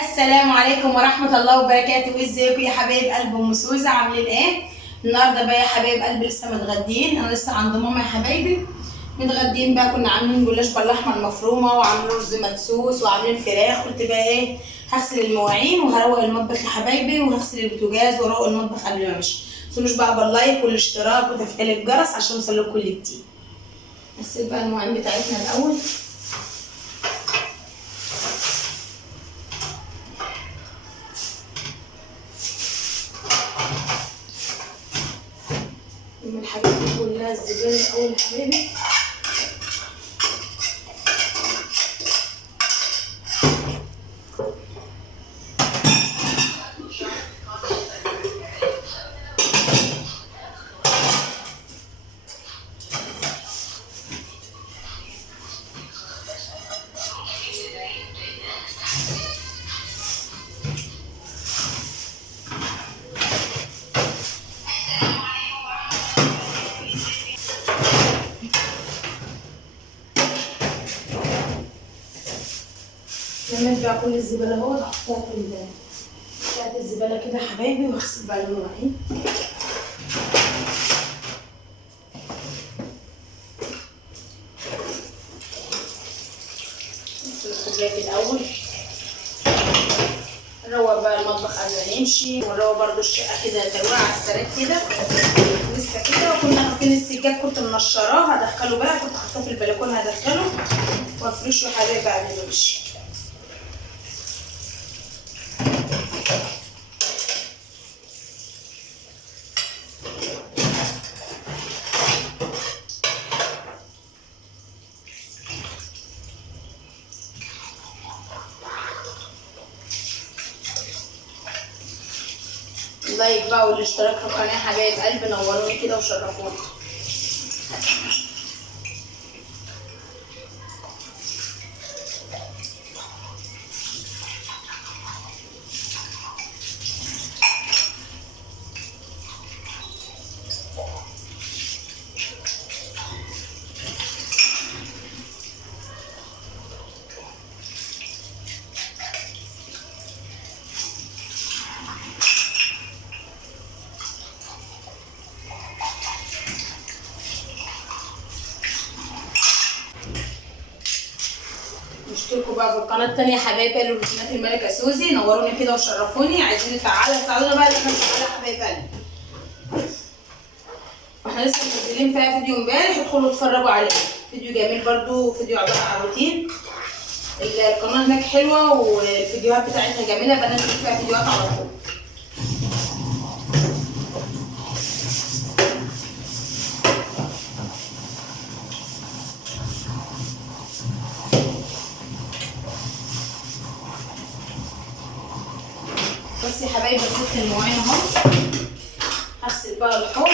السلام عليكم ورحمة الله وبركاته. ازيكم يا حبايب قلب ام سوزة؟ عاملين ايه؟ النهارده بقى يا حبايب قلبي لسه متغدين، انا لسه عند ماما يا حبايبي متغدين بقى. كنا عاملين جلاش باللحمة المفرومة وعاملين رز مدسوس وعاملين فراخ. قلت بقى ايه، هغسل المواعين وهروق المطبخ يا حبايبي وهغسل البوتاجاز واروق المطبخ قبل ما امشي. متنسوش بقى باللايك والاشتراك وتفعيل الجرس عشان يوصلكوا كل جديد. نغسل بقى المواعين بتاعتنا الاول. من الحاجات دي كلها الزبالة الأول يا حبايبي. لميت بقى كل الزبالة اهو، حطيتها في الزبالة كده يا حبايبي، واغسل بقى المواعين. نغسل الكوبايات الأول، نروق بقى المطبخ قبل ما نمشي، ونروق برضو الشقة كده ترويع على السريع كده لسه كده. وكنا حاطين السجاد كنت منشراه، هدخله بقى، كنت حاطاه في البلكونة هدخله وافرشه يا حبايبي قبل ما امشي. اللايك بقى والاشتراك في القناه حبايب قلبي، نوروني كده وشرفوني. اشتركوا بقى في القناه التانيه يا حبايبي، روتينات الملكه سوزي، نوروني كده وشرفوني. عايزين نفعلها بقى، احنا نفعلها يا حبايب قلبي. واحنا لسه منزلين فيها فيديو امبارح، ادخلوا اتفرجوا عليه، فيديو جميل برضو، فيديو عباره عن روتين. القناه هناك حلوه والفيديوهات بتاعتها جميله، بنزل فيها فيديوهات على طول. بس يا حبايبي غسلت المواعين اهو، هغسل بقى الحوض.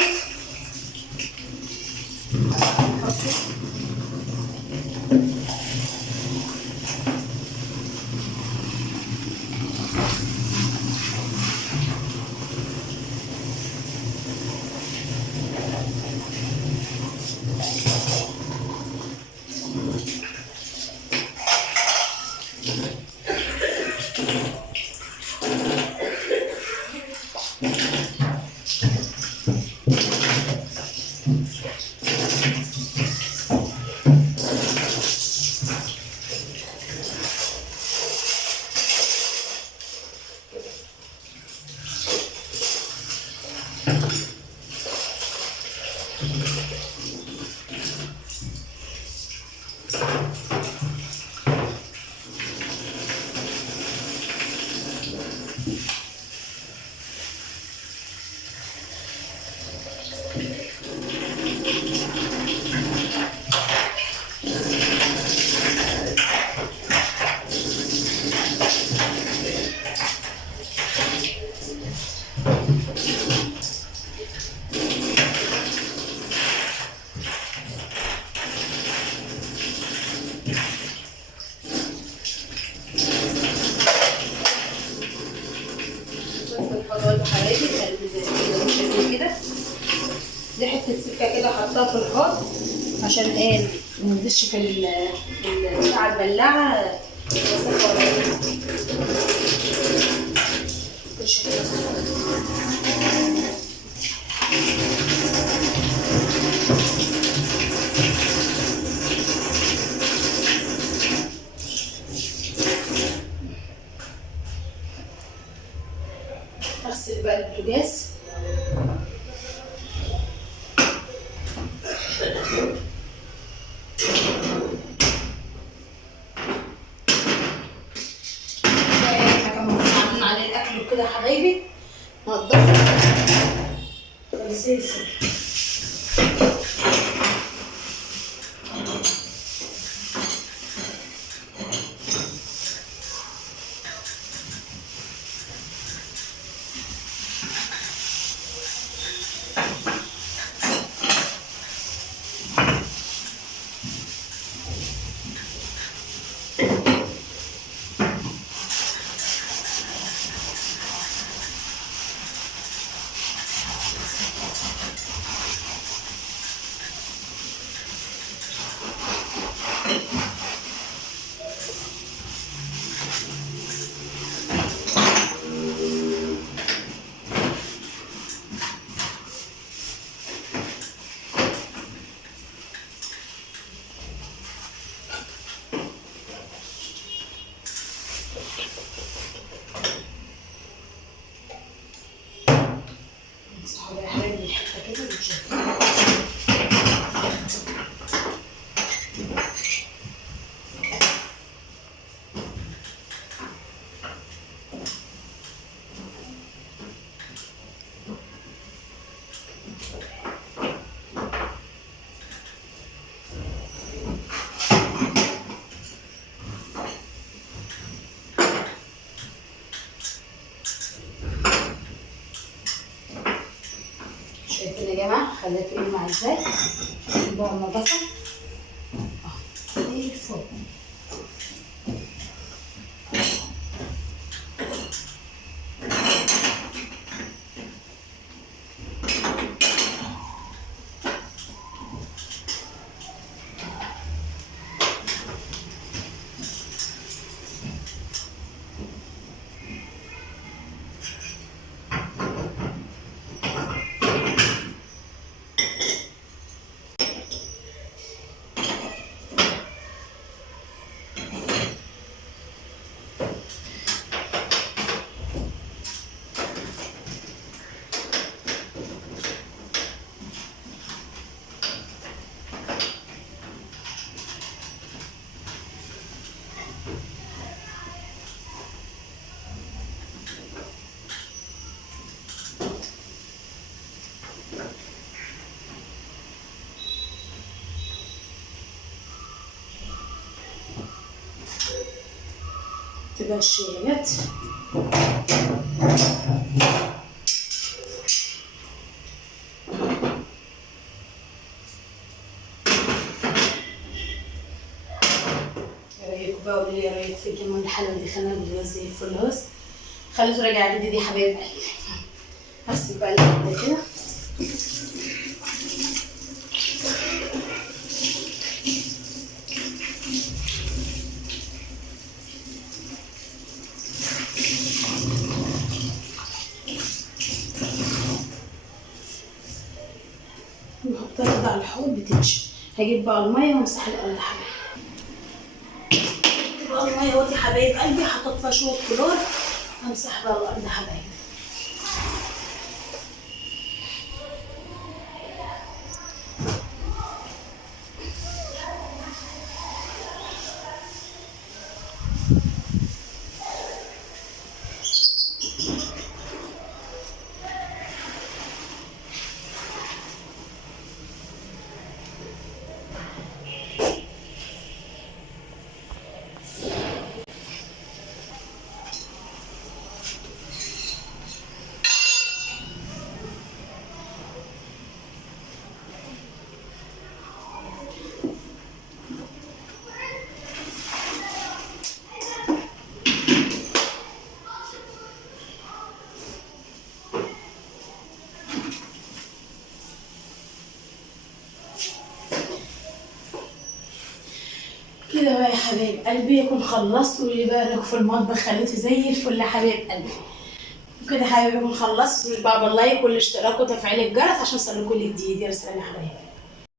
الحوض حبايبي بالشكل كده. دي حته سكه كده حطها في الحوض عشان ايه ما ينزلش في بتاع البلاعه. هغسل بقى البوتاجاز. عاملين عليه الاكل وكده يا حبايبي، نضفه زي الفل. امسحوا يا حبايبي الحته كده وتشوفوا. شايفين يا جماعه خليته يلمع ازاي؟ بقى النظافه زي الفل. تبقى الشيلات رايكم بقى، قولوا لي رايك في الجمال الحلوه دي. خلينا ندوس زي الفل اهو. خليته راجع جديد يا حبايبي. هغسل بقى الحته كده. نحطها كده على الحوض بتنشف. هجيب بقى الميه وامسح الارض يا حبايبي. بقى الميه اهوت يا حبايب قلبي، حطيت فيها شويه كلور. همسح بقى الارض يا حبايبي. كده بقى يا حبايب قلبي يكون خلصت. واللي بقى رايكم في المطبخ خليته زي الفل يا حبايب قلبي. وكده يا حبايبي يكون خلصت. بقى باللايك والاشتراك وتفعيل الجرس عشان يوصلكوا كل جديد. يا سلام يا حبايبي.